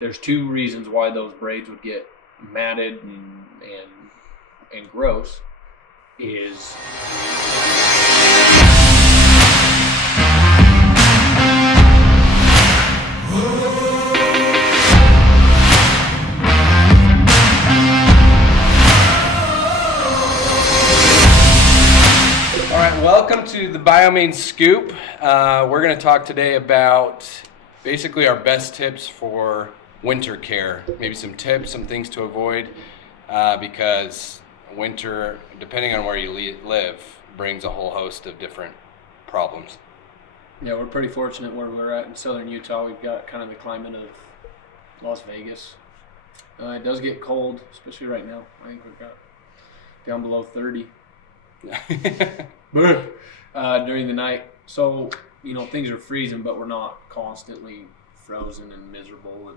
there's two reasons why those braids would get matted and gross is all right, welcome to the BioMane Scoop. We're going to talk today about basically our best tips for winter care. Maybe some tips, some things to avoid, because winter, depending on where you live, brings a whole host of different problems. Yeah, we're pretty fortunate where we're at in southern Utah. We've got kind of the climate of Las Vegas. It does get cold, especially right now. I think we've got down below 30 during the night. So, things are freezing, but we're not constantly frozen and miserable.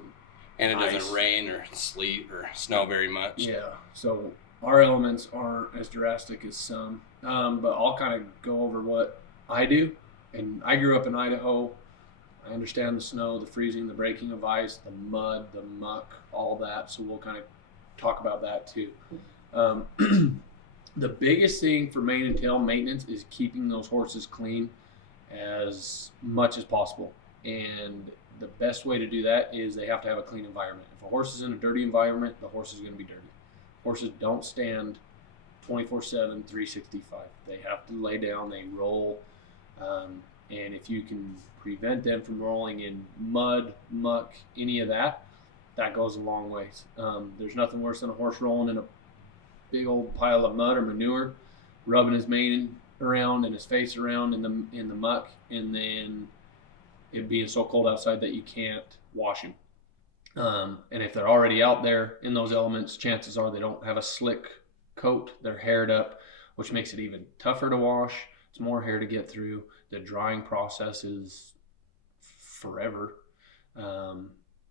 And it ice. doesn't rain or sleet or snow very much. Yeah, so our elements aren't as drastic as some. But I'll kind of go over what I do. And I grew up in Idaho. I understand the snow, the freezing, the breaking of ice, the mud, the muck, all that. So we'll kind of talk about that too. The biggest thing for mane and tail maintenance is keeping those horses clean as much as possible. And the best way to do that is they have to have a clean environment. If a horse is in a dirty environment, the horse is going to be dirty. Horses don't stand 24/7, 365. They have to lay down, they roll. And if you can prevent them from rolling in mud, muck, any of that, that goes a long ways. There's nothing worse than a horse rolling in a big old pile of mud or manure, rubbing his mane around and his face around in the muck, and then it being so cold outside that you can't wash him. And if they're already out there in those elements, chances are they don't have a slick coat. They're haired up, which makes it even tougher to wash. It's more hair to get through. The drying process is forever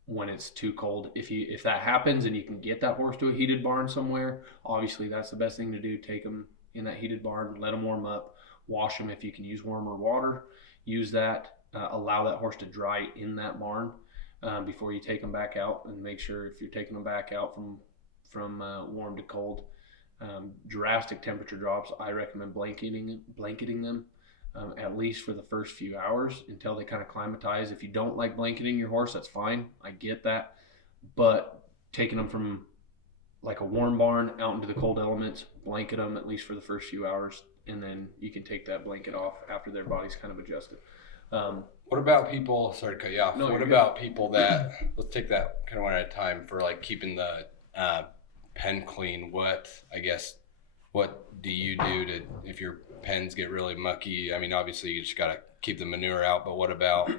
when it's too cold. If that happens and you can get that horse to a heated barn somewhere, obviously that's the best thing to do. Take them in that heated barn, let them warm up, wash them. If you can use warmer water, use that. Allow that horse to dry in that barn before you take them back out, and make sure if you're taking them back out from warm to cold, drastic temperature drops, I recommend blanketing them at least for the first few hours until they kind of climatize. If you don't like blanketing your horse, that's fine. I get that. But taking them from like a warm barn out into the cold elements, blanket them at least for the first few hours, and then you can take that blanket off after their body's kind of adjusted. What about people, sorry to cut you off, No, what about people that, let's take that kind of one at a time, for like keeping the pen clean? What do you do to, if your pens get really mucky? I mean, obviously you just got to keep the manure out, but what about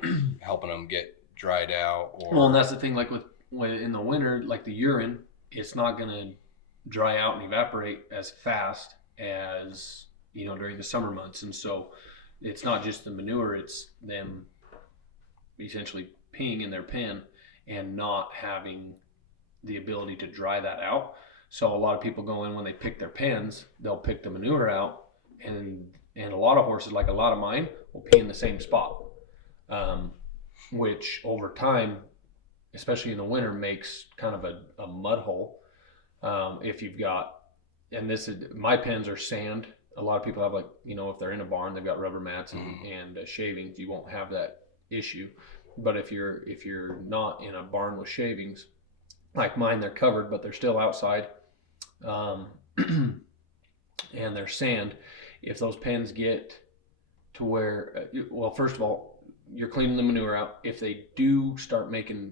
helping them get dried out? Well, and that's the thing, like with in the winter, like the urine, it's not going to dry out and evaporate as fast as, during the summer months. And so it's not just the manure, it's them essentially peeing in their pen and not having the ability to dry that out. So a lot of people go in when they pick their pens, they'll pick the manure out, and a lot of horses, like a lot of mine, will pee in the same spot, which over time, especially in the winter, makes kind of a mud hole. If you've got, and this is, my pens are sand. A lot of people have, like, if they're in a barn, they've got rubber mats and shavings. You won't have that issue. But if you're not in a barn with shavings, like mine, they're covered, but they're still outside, and they're sand. If those pens get to where, well, first of all, you're cleaning the manure out. If they do start making,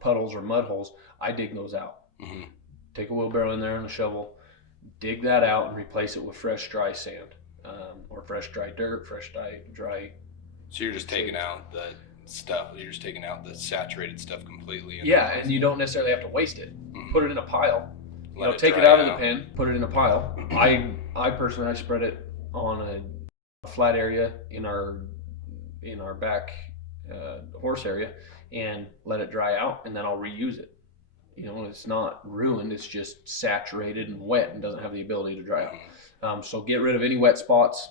puddles or mud holes, I dig those out. Mm-hmm. Take a wheelbarrow in there and a shovel, dig that out and replace it with fresh, dry sand, or fresh, dry dirt, fresh, dry. So you're just taking out the stuff, you're just taking out the saturated stuff completely. Yeah, and you don't necessarily have to waste it. Mm-hmm. Put it in a pile. Take it out of the pen, put it in a pile. I personally, I spread it on a flat area in our back horse area and let it dry out, and then I'll reuse it. It's not ruined, it's just saturated and wet and doesn't have the ability to dry out. So get rid of any wet spots,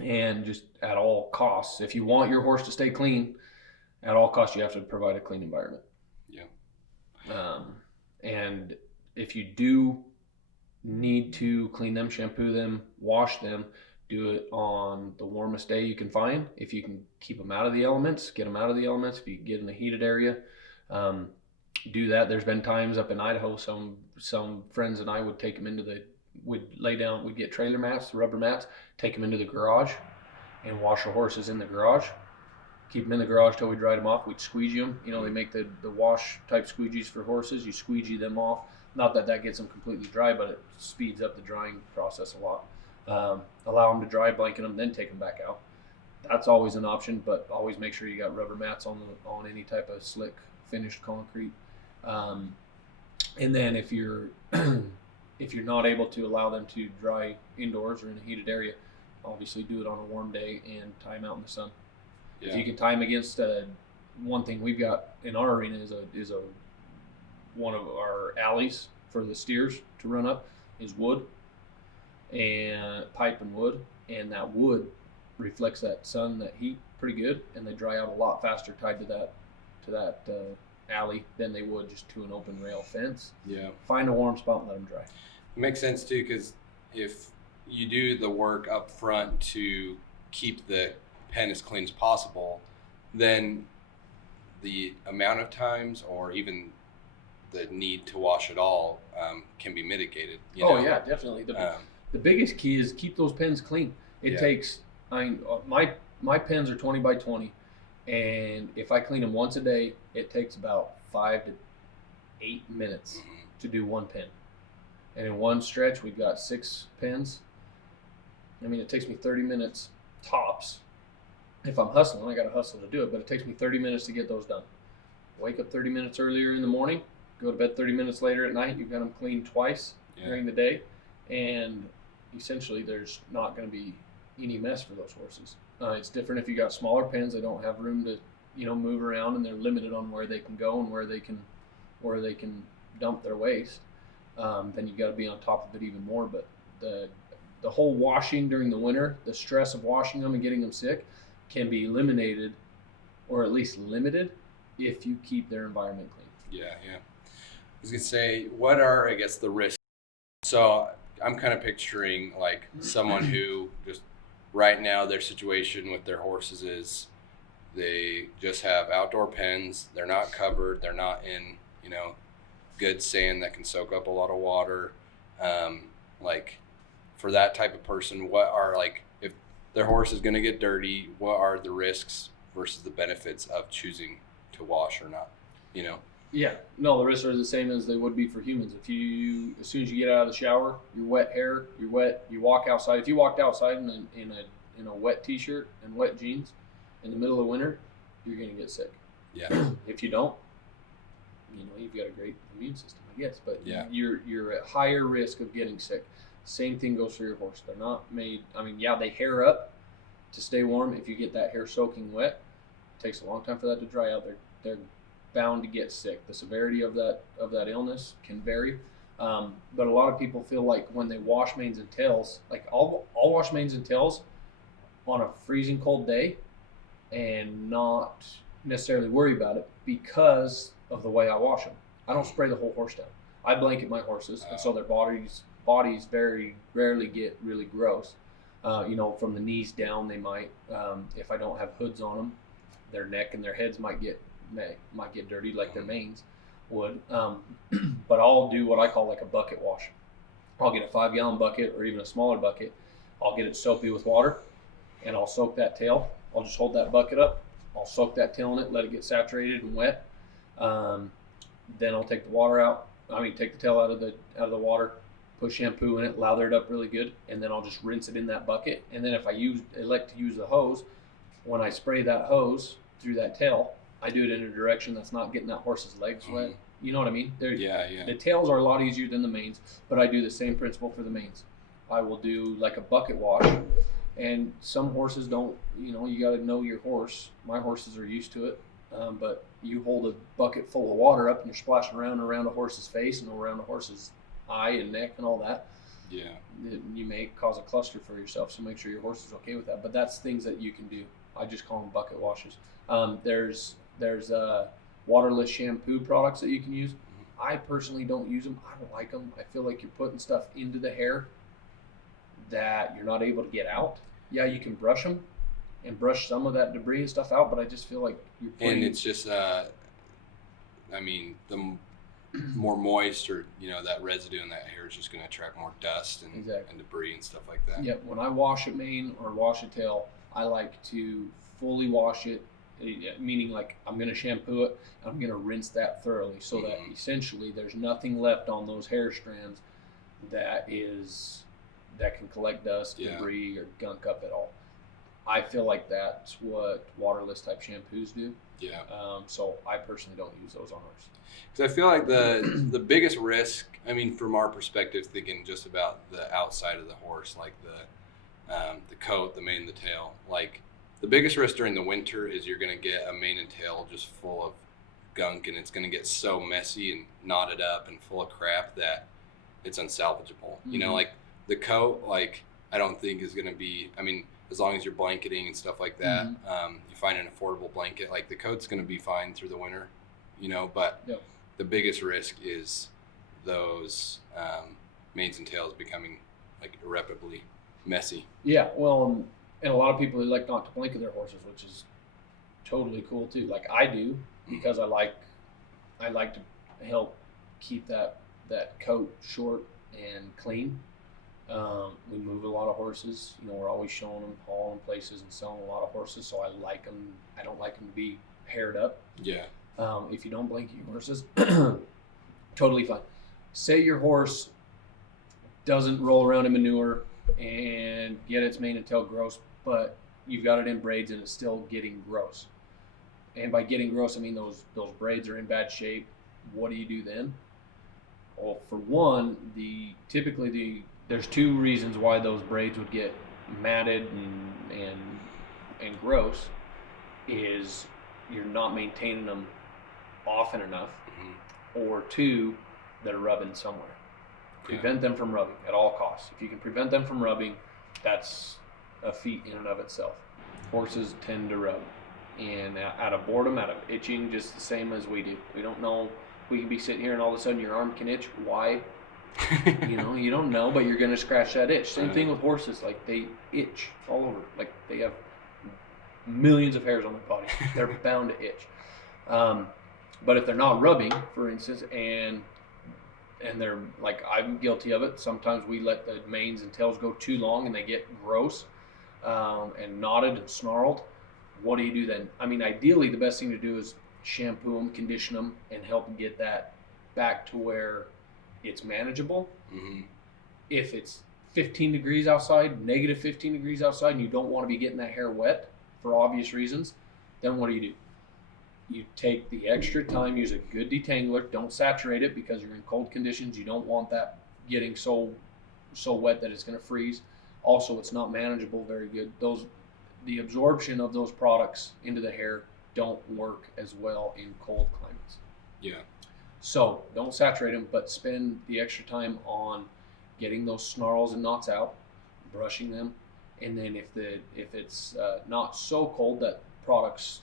and just at all costs, if you want your horse to stay clean, at all costs, you have to provide a clean environment. Yeah. And if you do need to clean them, shampoo them, wash them, do it on the warmest day you can find. If you can keep them out of the elements, get them out of the elements. If you get in a heated area, um, do that. There's been times up in Idaho, some friends and I would take them into we'd lay down, we'd get trailer mats, rubber mats, take them into the garage and wash the horses in the garage. Keep them in the garage till we dried them off. We'd squeegee them. You know, they make the wash type squeegees for horses. You squeegee them off. Not that that gets them completely dry, but it speeds up the drying process a lot. Allow them to dry, blanket them, then take them back out. That's always an option, but always make sure you got rubber mats on any type of slick finished concrete. And then if you're if you're not able to allow them to dry indoors or in a heated area, obviously do it on a warm day and tie them out in the sun. Yeah. If you can tie them against one thing we've got in our arena is a one of our alleys for the steers to run up is wood and pipe and wood, and that wood reflects that sun, that heat pretty good, and they dry out a lot faster tied to that alley than they would just to an open rail fence. Yeah. Find a warm spot and let them dry. It makes sense too, because if you do the work up front to keep the pen as clean as possible, then the amount of times or even the need to wash it all can be mitigated. Yeah, definitely. The biggest key is keep those pens clean. It takes, my pens are 20 by 20, and if I clean them once a day, it takes about 5 to 8 minutes to do one pen. And in one stretch, we've got 6 pens. I mean, it takes me 30 minutes tops. If I'm hustling, I got to hustle to do it, but it takes me 30 minutes to get those done. Wake up 30 minutes earlier in the morning, go to bed 30 minutes later at night. You've got them cleaned twice during the day, and essentially there's not going to be any mess for those horses. It's different if you got smaller pens. They don't have room to move around, and they're limited on where they can go and where they can dump their waste. Then you got to be on top of it even more. But the whole washing during the winter, the stress of washing them and getting them sick, can be eliminated, or at least limited, if you keep their environment clean. Yeah. I was gonna say, what are, I guess, the risks? So I'm kind of picturing like someone who just right now their situation with their horses is they just have outdoor pens. They're not covered. They're not in good sand that can soak up a lot of water. Like for that type of person, what are, like, if their horse is going to get dirty, what are the risks versus the benefits of choosing to wash or not? Yeah, no, the risks are the same as they would be for humans. If you, as soon as you get out of the shower, you're wet hair, you're wet, you walk outside. If you walked outside in a wet t-shirt and wet jeans in the middle of winter, you're going to get sick. Yeah. If you don't, you've got a great immune system, I guess, but you're at higher risk of getting sick. Same thing goes for your horse. They're not made, they hair up to stay warm. If you get that hair soaking wet, it takes a long time for that to dry out. They're bound to get sick. The severity of that illness can vary, but a lot of people feel like when they wash manes and tails, like I'll wash manes and tails on a freezing cold day and not necessarily worry about it because of the way I wash them. I don't spray the whole horse down. I blanket my horses, and so their bodies very rarely get really gross. From the knees down, they might. If I don't have hoods on them, their neck and their heads might get dirty like their manes would. But I'll do what I call like a bucket wash. I'll get a 5-gallon bucket or even a smaller bucket. I'll get it soapy with water, and I'll soak that tail. I'll just hold that bucket up. I'll soak that tail in it, let it get saturated and wet. Then I'll take the water out. Take the tail out of the water, put shampoo in it, lather it up really good, and then I'll just rinse it in that bucket. And then if I elect to use the hose, when I spray that hose through that tail, I do it in a direction that's not getting that horse's legs wet. You know what I mean? The tails are a lot easier than the manes, but I do the same principle for the manes. I will do like a bucket wash, and some horses don't. You got to know your horse. My horses are used to it, but you hold a bucket full of water up and you're splashing around a horse's face and around a horse's eye and neck and all that. Yeah, you may cause a cluster for yourself. So make sure your horse is okay with that. But that's things that you can do. I just call them bucket washes. There's waterless shampoo products that you can use. I personally don't use them. I don't like them. I feel like you're putting stuff into the hair that you're not able to get out. Yeah, you can brush them and brush some of that debris and stuff out, but I just feel like you're putting... And it's just, I mean, more moist, or that residue in that hair is just going to attract more dust and, Exactly. and debris and stuff like that. Yeah, when I wash a mane or wash a tail, I like to fully wash it, meaning like I'm going to shampoo it, I'm going to rinse that thoroughly so that essentially there's nothing left on those hair strands that can collect dust, debris, or gunk up at all. I feel like that's what waterless type shampoos do. Yeah. So I personally don't use those on ours. Because I feel like the biggest risk, I mean, from our perspective, thinking just about the outside of the horse, like the coat, the mane, the tail, like the biggest risk during the winter is you're going to get a mane and tail just full of gunk, and it's going to get so messy and knotted up and full of crap that it's unsalvageable. Mm-hmm. Like the coat, like I don't think is going to be, I mean, as long as you're blanketing and stuff like that, you find an affordable blanket, like the coat's going to be fine through the winter, but the biggest risk is those manes and tails becoming like irreparably messy. Yeah, well, and a lot of people like not to blanket their horses, which is totally cool too. Like I do, because I like to help keep that coat short and clean. We move a lot of horses. We're always showing them, hauling places, and selling a lot of horses. So I like them. I don't like them to be haired up. Yeah. If you don't blanket your horses, totally fine. Say your horse doesn't roll around in manure and get its mane and tail gross, but you've got it in braids and it's still getting gross. And by getting gross, I mean those braids are in bad shape. What do you do then? Well, for one, there's two reasons why those braids would get matted and gross. Is you're not maintaining them often enough, or two, they're rubbing somewhere. Prevent them from rubbing at all costs. If you can prevent them from rubbing, that's a feat in and of itself. Horses tend to rub, and out of boredom, out of itching, just the same as we do. We don't know. We can be sitting here and all of a sudden your arm can itch. Why? You don't know, but you're going to scratch that itch. Same thing with horses. Like they itch all over. Like they have millions of hairs on their body. They're bound to itch. But if they're not rubbing, for instance, and they're like, I'm guilty of it. Sometimes we let the manes and tails go too long and they get gross and knotted and snarled. What do you do then? I mean, ideally, the best thing to do is shampoo them, condition them, and help get that back to where it's manageable. If it's 15 degrees outside, negative 15 degrees outside, and you don't want to be getting that hair wet for obvious reasons, then what do? You take the extra time, use a good detangler. Don't saturate it because you're in cold conditions. You don't want that getting so wet that it's going to freeze. Also, it's not manageable very good. The absorption of those products into the hair don't work as well in cold climates. Yeah. So don't saturate them, but spend the extra time on getting those snarls and knots out, brushing them, and then if it's not so cold that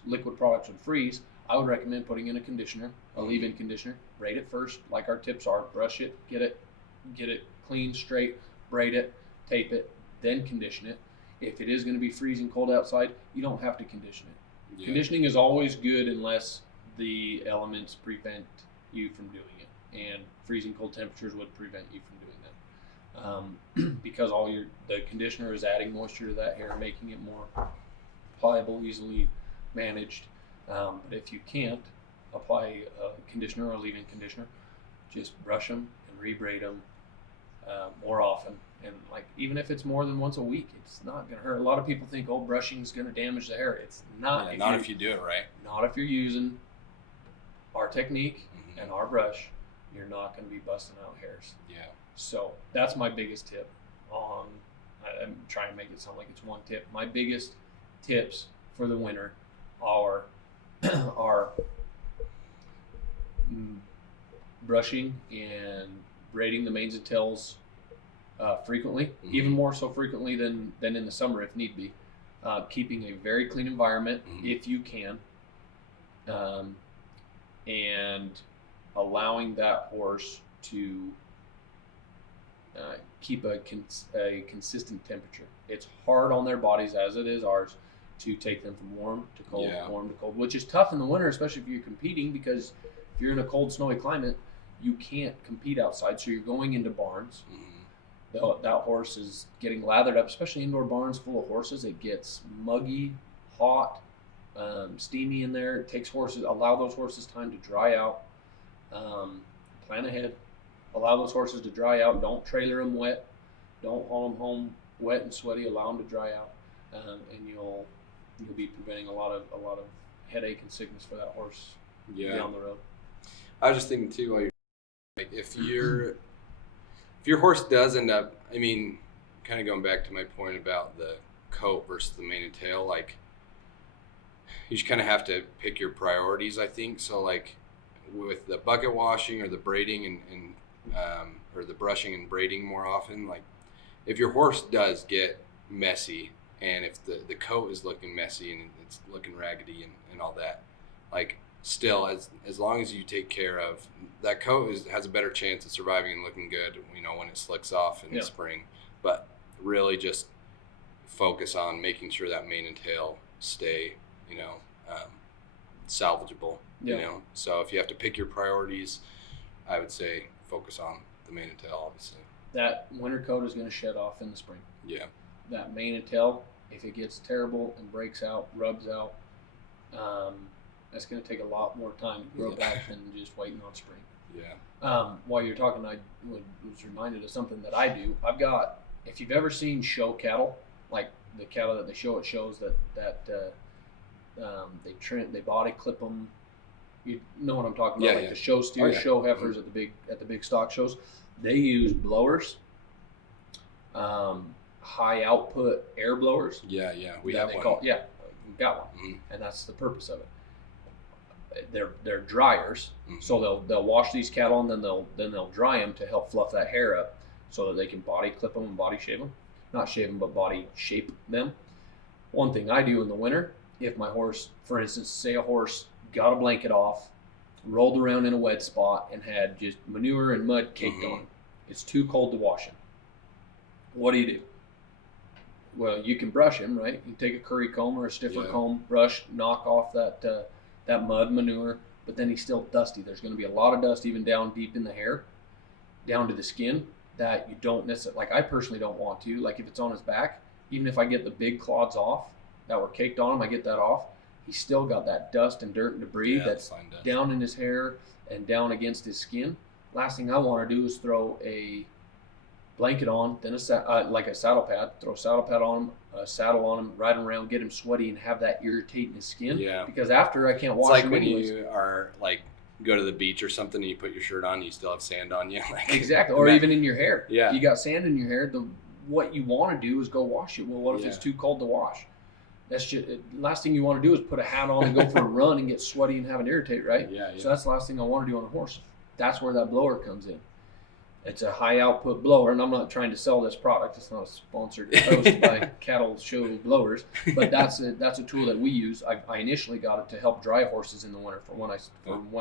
liquid products would freeze, I would recommend putting in a conditioner, a leave-in conditioner. Braid it first, like our tips are. Brush it, get it clean, straight, braid it, tape it, then condition it. If it is going to be freezing cold outside, you don't have to condition it. Yeah. Conditioning is always good unless the elements prevent you from doing it, and freezing cold temperatures would prevent you from doing that. Because the conditioner is adding moisture to that hair, making it more pliable, easily managed. But if you can't apply a conditioner or leave-in conditioner, just brush them and rebraid them more often. And like even if it's more than once a week, it's not going to hurt. A lot of people think, brushing is going to damage the hair. It's not. Yeah, not if you do it right. Not if you're using our technique and our brush. You're not going to be busting out hairs. Yeah. So that's my biggest tip. I'm trying to make it sound like it's one tip. My biggest tips for the winter are brushing and braiding the manes and tails frequently, even more so frequently than in the summer if need be. Keeping a very clean environment if you can, and allowing that horse to keep a consistent temperature. It's hard on their bodies, as it is ours, to take them from warm to cold, warm to cold, which is tough in the winter, especially if you're competing, because if you're in a cold, snowy climate, you can't compete outside. So you're going into barns. That horse is getting lathered up, especially indoor barns full of horses. It gets muggy, hot, steamy in there. It takes allow those horses time to dry out. Plan ahead. Allow those horses to dry out. Don't trailer them wet. Don't haul them home wet and sweaty. Allow them to dry out, and you'll be preventing a lot of headache and sickness for that horse down the road. I was just thinking too, while you're like, if your horse does end up, I mean, kind of going back to my point about the coat versus the mane and tail, like you just kind of have to pick your priorities, I think. So like with the bucket washing or the braiding and or the brushing and braiding more often, like if your horse does get messy and if the coat is looking messy and it's looking raggedy and all that, like still as long as you take care of that coat has a better chance of surviving and looking good, when it slicks off in the spring. But really just focus on making sure that mane and tail stay salvageable. So if you have to pick your priorities, I would say focus on the mane and tail, obviously. That winter coat is going to shed off in the spring. Yeah. That mane and tail, if it gets terrible and breaks out, rubs out, that's going to take a lot more time to grow back than just waiting on spring. Yeah. While you're talking, I was reminded of something that I do. I've got, if you've ever seen show cattle, like the cattle that they show at shows that they body clip them. You know what I'm talking about, the show steers, show heifers at the big stock shows. They use blowers, high output air blowers. Yeah, we have one. We've got one, and that's the purpose of it. They're dryers, so they'll wash these cattle and then they'll dry them to help fluff that hair up, so that they can body clip them and body shave them, not shave them but body shape them. One thing I do in the winter, if my horse, for instance, say a horse got a blanket off, rolled around in a wet spot, and had just manure and mud caked on him. It's too cold to wash him. What do? Well, you can brush him, right? You take a curry comb or a stiffer comb, brush, knock off that mud, manure, but then he's still dusty. There's going to be a lot of dust even down deep in the hair, down to the skin, that you don't necessarily, like I personally don't want to. Like if it's on his back, even if I get the big clods off that were caked on him, I get that off. He's still got that dust and dirt and debris that's down in his hair and down against his skin. Last thing I want to do is throw a blanket on, then like a saddle pad, throw a saddle pad on him, a saddle on him, ride him around, get him sweaty, and have that irritating his skin. Yeah. Because after I can't wash him anyways. It's like when you are like go to the beach or something and you put your shirt on, you still have sand on you. Exactly. Or even in your hair. Yeah. If you got sand in your hair, what you want to do is go wash it. Well, what if it's too cold to wash? That's just last thing you want to do is put a hat on and go for a run and get sweaty and have it irritate, right? Yeah. So that's the last thing I want to do on a horse. That's where that blower comes in. It's a high output blower, and I'm not trying to sell this product. It's not a sponsored post by Cattle Show Blowers, but that's a tool that we use. I initially got it to help dry horses in the winter for when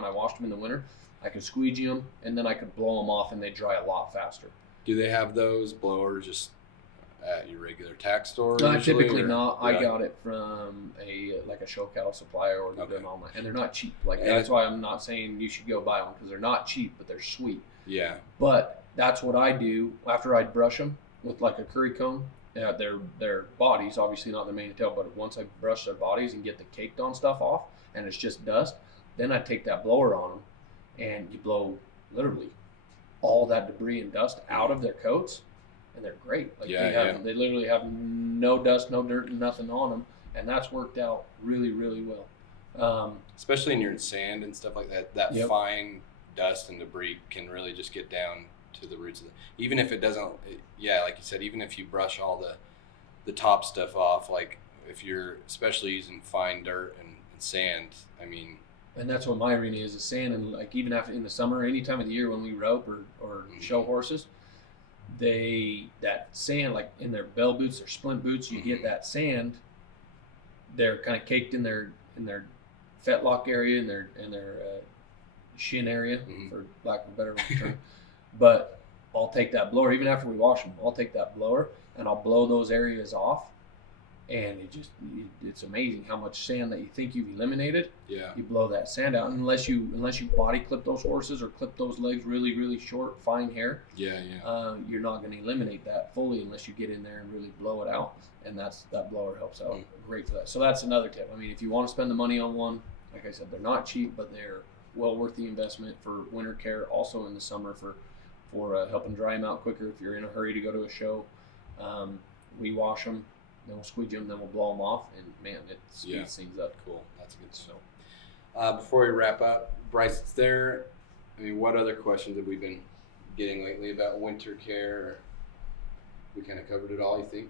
I washed them in the winter. I could squeegee them, and then I could blow them off, and they dry a lot faster. Do they have those blowers just at your regular tack store? Typically not. I got it from a show cattle supplier or them online, and they're not cheap. That's why I'm not saying you should go buy one, because they're not cheap, but they're sweet. Yeah. But that's what I do after I brush them with like a curry comb. Their bodies, obviously not their mane and tail, but once I brush their bodies and get the caked on stuff off, and it's just dust, then I take that blower on them, and you blow literally all that debris and dust out of their coats. And they're great. They literally have no dust, no dirt, nothing on them, and that's worked out really, really well. Especially when you're in sand and stuff like that. That fine dust and debris can really just get down to the roots of even if it doesn't. Like you said, even if you brush all the top stuff off, like if you're especially using fine dirt and sand, I mean. And that's what my arena is sand, and like even after in the summer, any time of the year when we rope or show horses. That sand, like in their bell boots, their splint boots, you get that sand. They're kind of caked in their fetlock area and their shin area, Mhm. for lack of a better term. But I'll take that blower, even after we wash them, I'll take that blower and I'll blow those areas off. And it's amazing how much sand that you think you've eliminated. Yeah. You blow that sand out, unless you body clip those horses or clip those legs really, really short, fine hair. Yeah. Yeah. You're not going to eliminate that fully unless you get in there and really blow it out. And that blower helps out great for that. So that's another tip. I mean, if you want to spend the money on one, like I said, they're not cheap, but they're well worth the investment for winter care. Also in the summer for helping dry them out quicker if you're in a hurry to go to a show. We wash them, then we'll squeegee them, then we'll blow them off, and man, it speeds things up. Cool. That's good. So, before we wrap up, Bryce, what other questions have we been getting lately about winter care? We kind of covered it all, you think?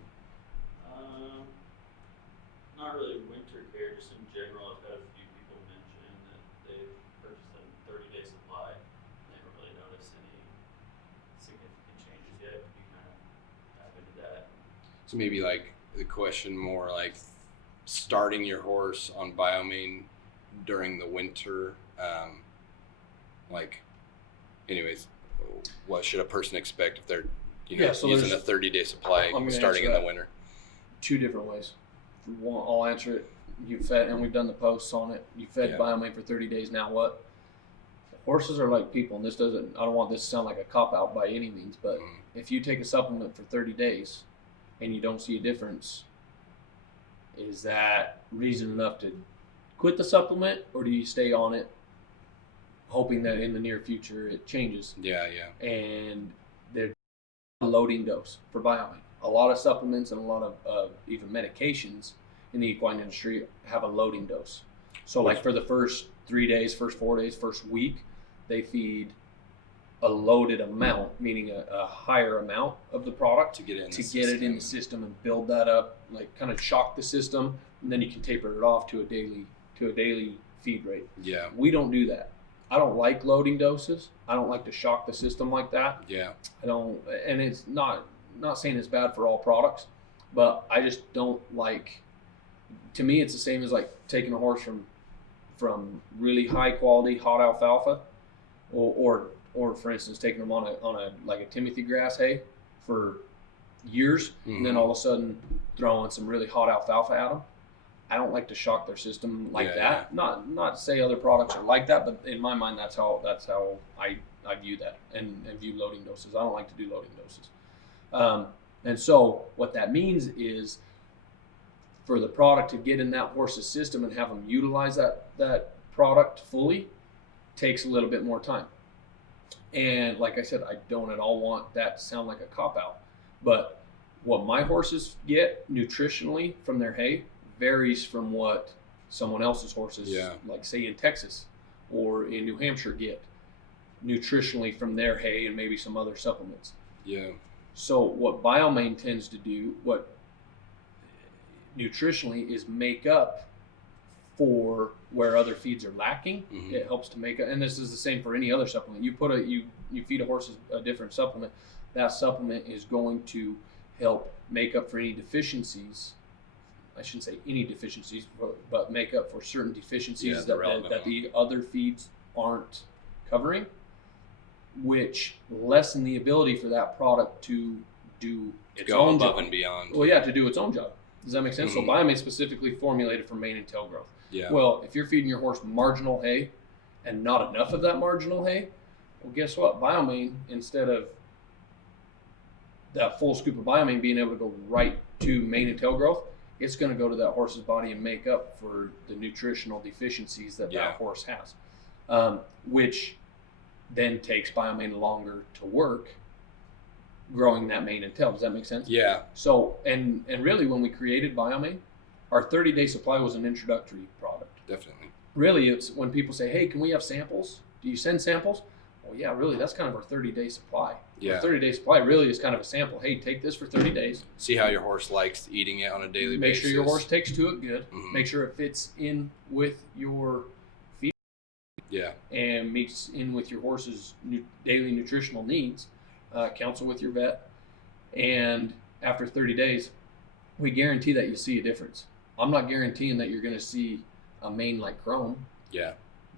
Not really winter care, just in general. I've had a few people mention that they've purchased a 30-day supply. They haven't really noticed any significant changes yet. You kind of dive into that. So maybe like the question more like starting your horse on BioMane during the winter. Anyways, what should a person expect if they're using a 30-day supply starting in the winter? Two different ways. One, I'll answer it. You fed, and we've done the posts on it. You fed BioMane for 30 days. Now what? Horses are like people, and I don't want this to sound like a cop out by any means, but if you take a supplement for 30 days and you don't see a difference, is that reason enough to quit the supplement, or do you stay on it hoping that in the near future it changes? Yeah. And there's a loading dose for BioMane. A lot of supplements and a lot of even medications in the equine industry have a loading dose. So like for the first 3 days, first 4 days, first week, they feed a loaded amount, meaning a higher amount of the product to get it in the system and build that up, like kind of shock the system, and then you can taper it off to a daily feed rate. Yeah. We don't do that. I don't like loading doses. I don't like to shock the system like that. Yeah. I don't, and it's not saying it's bad for all products, but I just don't like. To me, it's the same as like taking a horse from really high quality hot alfalfa, or for instance taking them on a like a Timothy grass hay for years, and then all of a sudden throwing some really hot alfalfa at them. I don't like to shock their system like that. Yeah. Not to say other products are like that, but in my mind, that's how I view that and view loading doses. I don't like to do loading doses. And so what that means is for the product to get in that horse's system and have them utilize that product fully takes a little bit more time. And like I said, I don't at all want that to sound like a cop-out. But what my horses get nutritionally from their hay varies from what someone else's horses, like say in Texas or in New Hampshire, get nutritionally from their hay and maybe some other supplements. Yeah. So what BioMane tends to do, what nutritionally, is make up for where other feeds are lacking. It helps to make up, and this is the same for any other supplement. You feed a horse a different supplement. That supplement is going to help make up for any deficiencies. I shouldn't say any deficiencies, but make up for certain deficiencies that the other feeds aren't covering, which lessen the ability for that product to do its own job and beyond. Well, yeah, to do its own job. Does that make sense? So BioMane specifically formulated for mane and tail growth. Yeah. Well, if you're feeding your horse marginal hay and not enough of that marginal hay, well, guess what? BioMane, instead of that full scoop of BioMane being able to go right to mane and tail growth, it's going to go to that horse's body and make up for the nutritional deficiencies that horse has, which then takes BioMane longer to work growing that mane and tail. Does that make sense? Yeah. So, and really when we created BioMane, our 30-day supply was an introductory product. Definitely. Really, it's when people say, hey, can we have samples? Do you send samples? Well, yeah, really, that's kind of our 30-day supply. Yeah. Our 30-day supply really is kind of a sample. Hey, take this for 30 days. See how your horse likes eating it on a daily basis. Make sure your horse takes to it good. Make sure it fits in with your feed. Yeah. And meets in with your horse's daily nutritional needs. Counsel with your vet. And after 30 days, we guarantee that you see a difference. I'm not guaranteeing that you're going to see a mane like chrome. Yeah.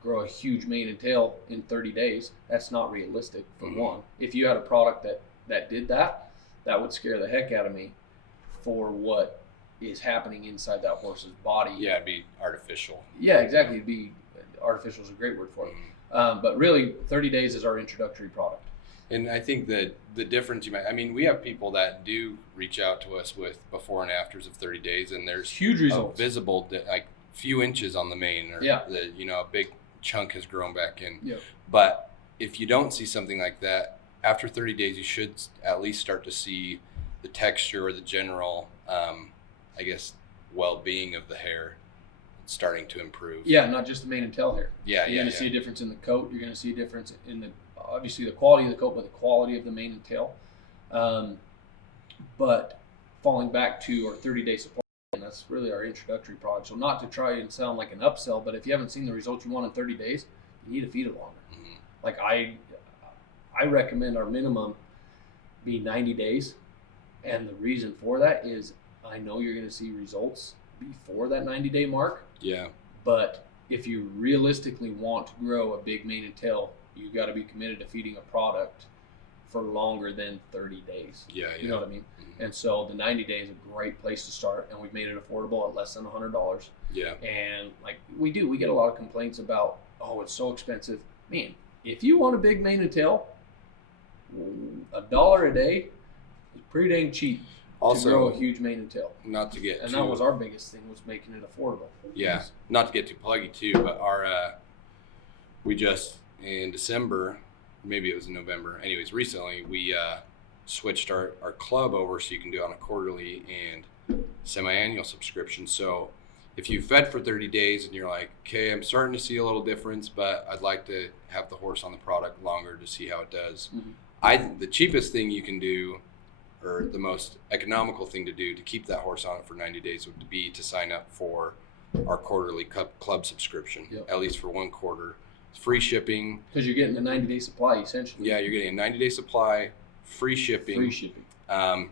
grow a huge mane and tail in 30 days. That's not realistic, for Mhm. one. If you had a product that did that, that would scare the heck out of me for what is happening inside that horse's body. Yeah, it'd be artificial. Yeah, exactly. It'd be artificial is a great word for it. But really, 30 days is our introductory product. And I think that the difference we have people that do reach out to us with before and afters of 30 days, and there's Huge results. a visible, like, few inches on the mane, or Yeah. a big chunk has grown back in. Yeah. But if you don't see something like that, after 30 days, you should at least start to see the texture or the general, I guess, well-being of the hair starting to improve. Yeah, not just the mane and tail hair. Yeah, You're going to see a difference in the coat. You're going to see a difference in obviously the quality of the coat, but the quality of the mane and tail. But falling back to our 30-day supply, and that's really our introductory product. So not to try and sound like an upsell, but if you haven't seen the results you want in 30 days, you need to feed it longer. Mhm. Like I recommend our minimum be 90 days. And the reason for that is I know you're going to see results before that 90-day mark. Yeah. But if you realistically want to grow a big mane and tail, you've got to be committed to feeding a product for longer than 30 days. Yeah. You know what I mean? Mhm. And so the 90 days is a great place to start, and we've made it affordable at less than $100. Yeah. And like we get a lot of complaints about, oh, it's so expensive. Man, if you want a big mane and tail, $1 a day is pretty dang cheap to grow a Also, huge mane and tail. not to get And too, that was our biggest thing, was making it affordable. yeah, not to get too pluggy too, but we just in December, maybe it was in November. Anyways, recently we switched our club over so you can do it on a quarterly and semi-annual subscription. So if you fed for 30 days and you're like, okay, I'm starting to see a little difference, but I'd like to have the horse on the product longer to see how it does. Mhm. The cheapest thing you can do, or the most economical thing to do to keep that horse on it for 90 days, would be to sign up for our quarterly club subscription, Yep. at least for 1 quarter. It's free shipping. Because you're getting a 90-day supply, essentially. Yeah, you're getting a 90-day supply, free shipping. Free shipping.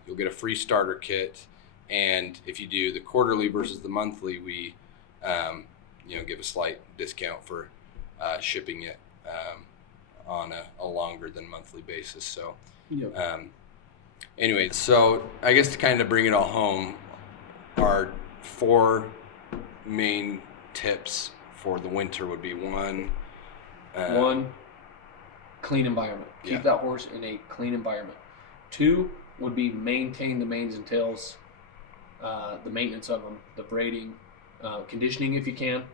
You'll get a free starter kit. And if you do the quarterly versus the monthly, we give a slight discount for shipping it on a longer than monthly basis. So Yep. anyway, so I guess to kind of bring it all home, our 4 main tips for the winter would be: one, One, clean environment. Keep Yeah. that horse in a clean environment. 2 would be maintain the manes and tails, the maintenance of them, the braiding, conditioning if you can,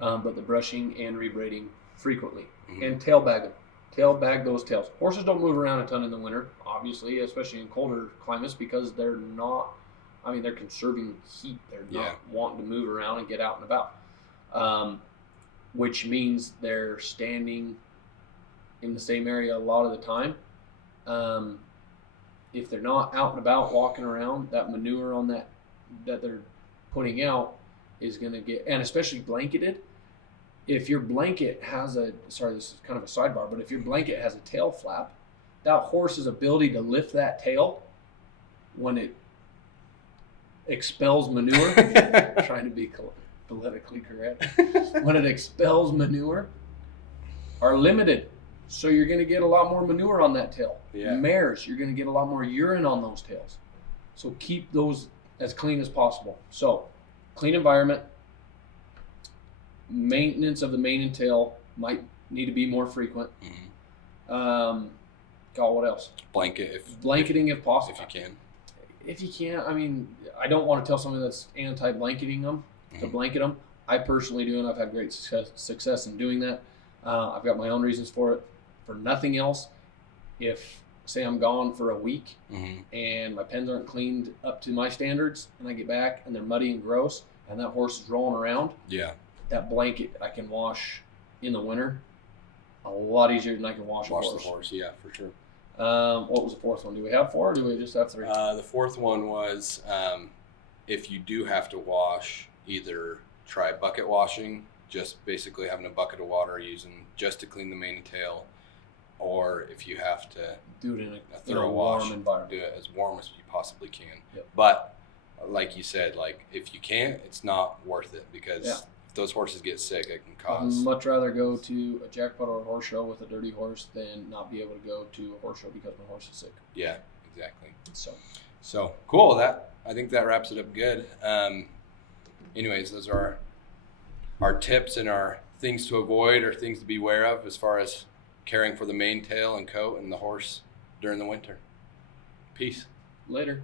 but the brushing and rebraiding frequently. Mhm. And tail bag them. Tail bag those tails. Horses don't move around a ton in the winter, obviously, especially in colder climates, because they're conserving heat. They're not Yeah. wanting to move around and get out and about. Which means they're standing in the same area a lot of the time. If they're not out and about walking around, that manure on that they're putting out is going to get, and especially blanketed. If your blanket has this is kind of a sidebar, but if your blanket has a tail flap, that horse's ability to lift that tail when it expels manure, trying to be politically correct, when it expels manure, are limited. So you're going to get a lot more manure on that tail. Yeah. Mares, you're going to get a lot more urine on those tails. So keep those as clean as possible. So clean environment. Maintenance of the mane and tail might need to be more frequent. Mhm. What else? Blanketing if possible. if you can. If you can't, I don't want to tell someone that's anti-blanketing them to Mhm. blanket them. I personally do, and I've had great success in doing that. I've got my own reasons for it. For nothing else, if, say, I'm gone for a week Mhm. and my pens aren't cleaned up to my standards, and I get back and they're muddy and gross, and that horse is rolling around, Yeah. that blanket I can wash in the winter a lot easier than I can wash a Wash horse. the horse. Yeah, for sure. What was the 4th one? Do we have 4 or do we just have 3? The 4th one was if you do have to wash, either try bucket washing, just basically having a bucket of water using just to clean the mane and tail, or if you have to Do it in a a thorough warm wash, environment. do it as warm as you possibly can. Yep. But like you said, like if you can't, it's not worth it, because Yeah. those horses get sick, it can I'd cause. much rather go to a jackpot or a horse show with a dirty horse than not be able to go to a horse show because my horse is sick. Yeah, exactly. So Cool. I think that wraps it up good. Anyways, those are our tips and our things to avoid or things to be aware of as far as caring for the mane, tail, and coat and the horse during the winter. Peace. later.